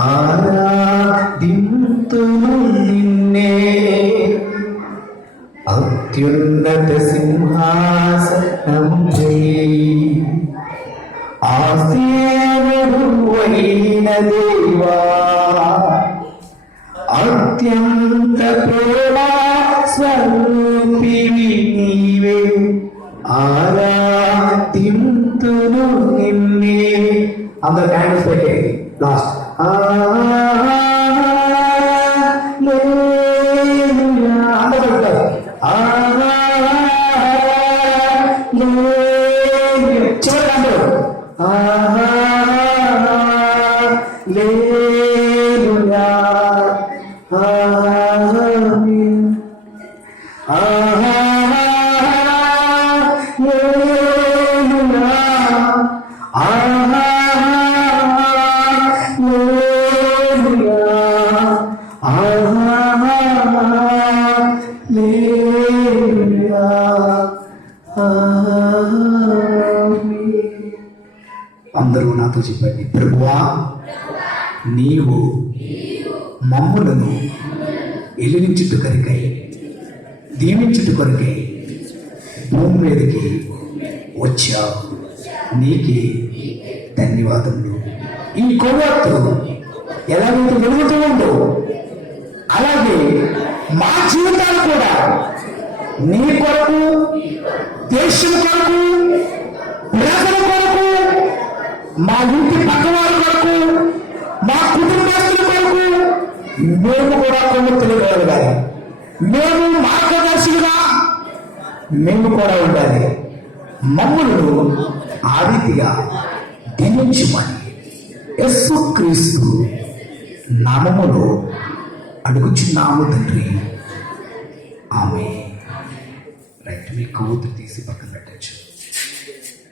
ఆరాధింతును నిన్నే అత్యున్నత సింహాసనముపై ఆసీనుడైన దేవా అత్యంత ప్రేమ స్వరూపివి నీవే ఆరాధింతును నిన్నే. అందరు క్యాండిల్స్ పెట్టేది లాస్ట్. అందరూ పెట్టారు. చివరి అందరూ లేలుయా ఆమేన్ లేలుయా అందరూ నాతో చెప్పండి, ప్రభువా నీవు మమ్ములను ఎలిగించుట కొరకై దీవించుట కొరకై భూమి మీదకి వచ్చావు. నీకే ధన్యవాదములు. ఈ కొవ్వొత్తు ఎలాగైతే వెలుగుతూ ఉందో అలాగే మా జీవితాలు కూడా నీ కొరకు, దేశం కొరకు, ప్రజల కొరకు, మా ఇంటి పక్క వాళ్ళ కొరకు, మా కుటుంబస్తుల కొరకు మేము కూడా కొవ్వొత్తులు కలగాలి. మేము మార్గదర్శిగా మేము కూడా ఉండాలి. మమ్ములను ఆ రీతిగా దినించమని యేసుక్రీస్తు నామములో అడుగుచున్నాము తండ్రి, ఆమేన్. రైట్, మీ కొవ్వొత్తు తీసి పక్కన పెట్టచ్చు.